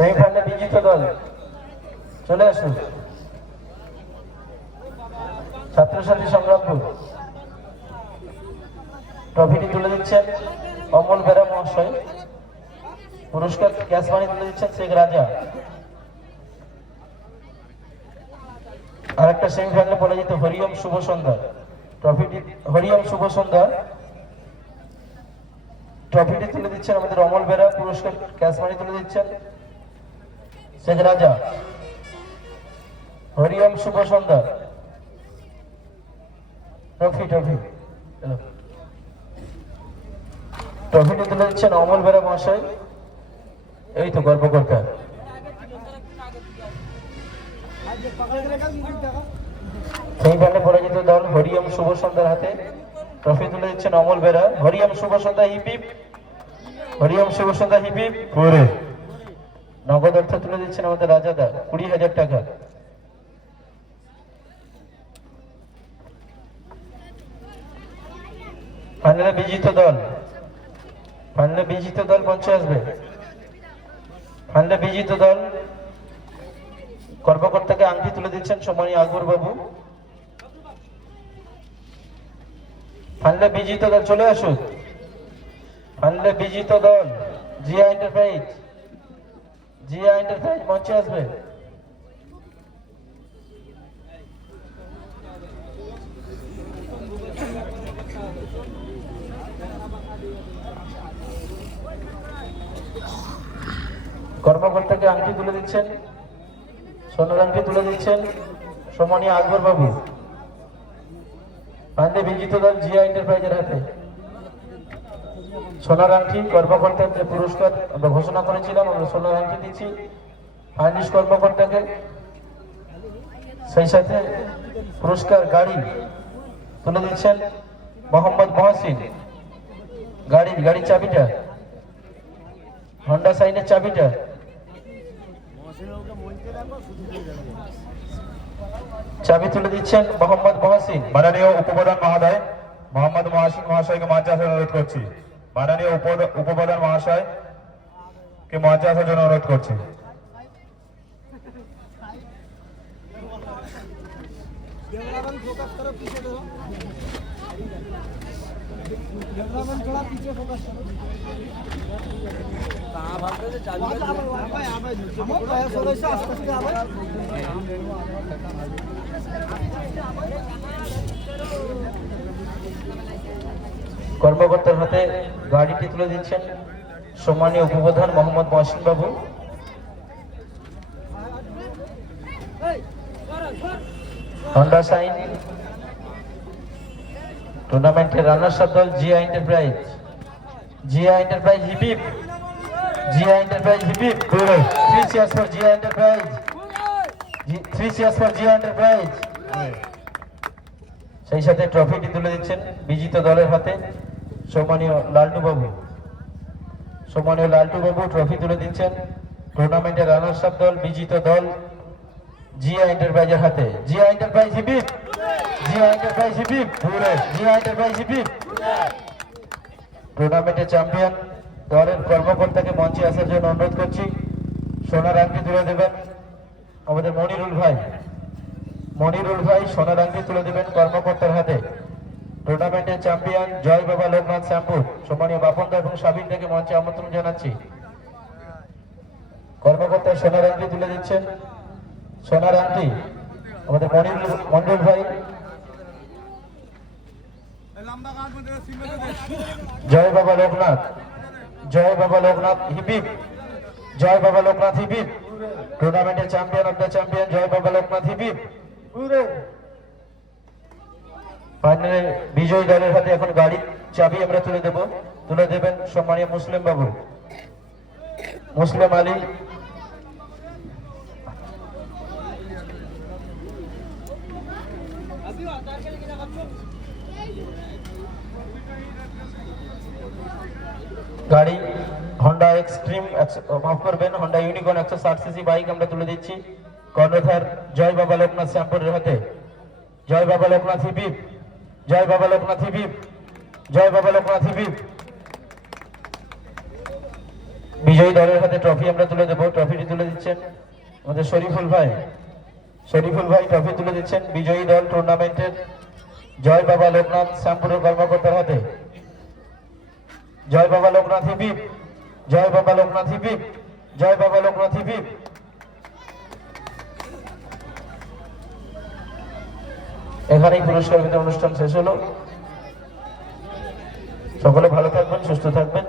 সেমিফাইনালে বিজিত দল চলে আসুন। ছাত্রছাত্রী সংগ্রামপুর ট্রফিটি তুলে দিচ্ছেন অমল বেরা মহাশয়। পুরস্কার ক্যাশ মানি তুলে দিচ্ছেন শেখ রাজা। আরেকটা সেমিফাইনালে পরাজিত হরিওম শুভ সন্ধ্যা ট্রফিটি, হরিওম শুভ সন্ধ্যা ট্রফিটি তুলে দিচ্ছেন আমাদের অমল বেরা। পুরস্কার ক্যাশ মানি তুলে দিচ্ছেন শেখ রাজা। হরিওম শুভ সন্ধ্যা ট্রফিটি তুলে দিচ্ছেন অমল বেরা মহাশয়। এই তো গর্বকর্তা। সেমিফাইনালে পরাজিত দল হরিওম শুভ সন্ধ্যার হাতে ট্রফি তুলে দিচ্ছেন অমল বেরা। হরিওম শুভ সন্ধ্যা হিপিপ, হরিওম শুভ সন্ধ্যা হিপিপ। নগদ অর্থ তুলে দিচ্ছেন আমাদের রাজাদা 20,000 টাকা। ফাইনালে বিজিত দল, ফাইনালে বিজিত দল মঞ্চে আসবে। ফাইনালে বিজিত দল কর্মকর্তাকে আংটি তুলে দিচ্ছেন সম্মানীয় আকবর বাবু। ফাইনালে বিজিত দল চলে আসুন। ফাইনালে বিজিত দল জিয়া এন্টারপ্রাইজ, জিয়া এন্টারপ্রাইজ মঞ্চে আসবে। কর্মকর্তাকে আংটি তুলে দিচ্ছেন, সোনার আংটি তুলে দিচ্ছেন সম্মানীয় আকবর বাবু। ফাইনালে বিজিত দল জিয়া এন্টারপ্রাইজের হাতে সোনার আংটি। কর্মকর্তার যে পুরস্কার আমরা ঘোষণা করেছিলাম, আমরা সোনার আংটি দিচ্ছি ফাইনালিস্ট কর্মকর্তাকে। সেই সাথে পুরস্কার গাড়ি তুলে দিচ্ছেন মোহাম্মদ মহসিন। গাড়ির চাবিটা, হন্ডা সাইনের চাবিটা চাবি তুলে দিচ্ছেন মোহাম্মদ মহসিন। মাননীয় উপপ্রধান মহোদয় মোহাম্মদ মহসিন মহাশয়কে মঞ্চে আসার অনুরোধ করছি। মাননীয় উপপ্রধান মহাশয় কে মঞ্চে আসার জন্য অনুরোধ করছি। কর্মকর্তার হাতে গাড়িটি তুলে দিচ্ছেন সম্মানীয় উপপ্রধান মোহাম্মদ মহসিন বাবু। হন্ডা সাইন টুর্নামেন্টের রানার্স আপ দল Zia enterprise, Zia enterprise hip hip, Zia enterprise hip hip. 3 cheers for Zia enterprise, 3 cheers for Zia enterprise. সেই সাথে ট্রফিটি তুলে দিচ্ছেন বিজিত দলের হাতে সম্মানীয় লালটু বাবু। সম্মানীয় লালটু বাবু ট্রফি তুলে দিচ্ছেন টুর্নামেন্টের রানার্স আপ দল বিজিত দল জিয়া এন্টারপ্রাইজের হাতে। Zia enterprise hip hip, Zia enterprise hip hip, Zia enterprise hip hip. টুর্নামেন্টের চ্যাম্পিয়ন দলের কর্মকর্তাকে মঞ্চে আসার জন্য অনুরোধ করছি। সোনার আংটি তুলে দেবেন আমাদের মনিরুল ভাই। মনিরুল ভাই সোনার আংটি তুলে দেবেন কর্মকর্তার হাতে। টুর্নামেন্টের চ্যাম্পিয়ন জয় বাবা লোকনাথ শ্যামপুর সম্মানীয় বাপনদা এবং সাবিন থেকে মঞ্চে আমন্ত্রণ জানাচ্ছি। কর্মকর্তা সোনার আংটি তুলে দিচ্ছেন, সোনার আংটি আমাদের মনিরুল ভাই। জয় বাবা লোকনাথ, জয় বাবা লোকনাথ হিপিপ, জয় বাবা লোকনাথ হিপিপ। টুর্নামেন্টের চ্যাম্পিয়ন অফ দ্য চ্যাম্পিয়ন জয় বাবা লোকনাথ হিপিপ। ফাইনালে বিজয়ী দলের হাতে এখন গাড়ির চাবি আমরা তুলে দেব, তুলে দেবেন সম্মানীয় মুসলিম বাবু, মুসলিম আলী। গাড়ি হন্ডা এক্সট্রিম, মাফ করবেন, হন্ডা ইউনিকর্ন 160 সিসি বাইক আমরা তুলে দিচ্ছি কর্ণধার জয় বাবা লোকনাথ শ্যামপুরের হাতে। জয় বাবা লোকনাথ হিপিপ, জয় বাবা লোকনাথ হিপিপ, জয় বাবা লোকনাথ হিপিপ। বিজয়ী দলের হাতে ট্রফি আমরা তুলে দেবো, ট্রফিটি তুলে দিচ্ছেন আমাদের শরীফুল ভাই। শরীফুল ভাই ট্রফি তুলে দিচ্ছেন বিজয়ী দল টুর্নামেন্টের জয় বাবা লোকনাথ শ্যামপুরের কর্মকর্তার হাতে। জয় বাবা লোকনাথ হিপিপ, জয় বাবা লোকনাথ হিপিপ, জয় বাবা লোকনাথ হিপিপ। এখানেই পুরস্কার বিতরণ অনুষ্ঠান শেষ হলো। সকলে ভালো থাকবেন, সুস্থ থাকবেন।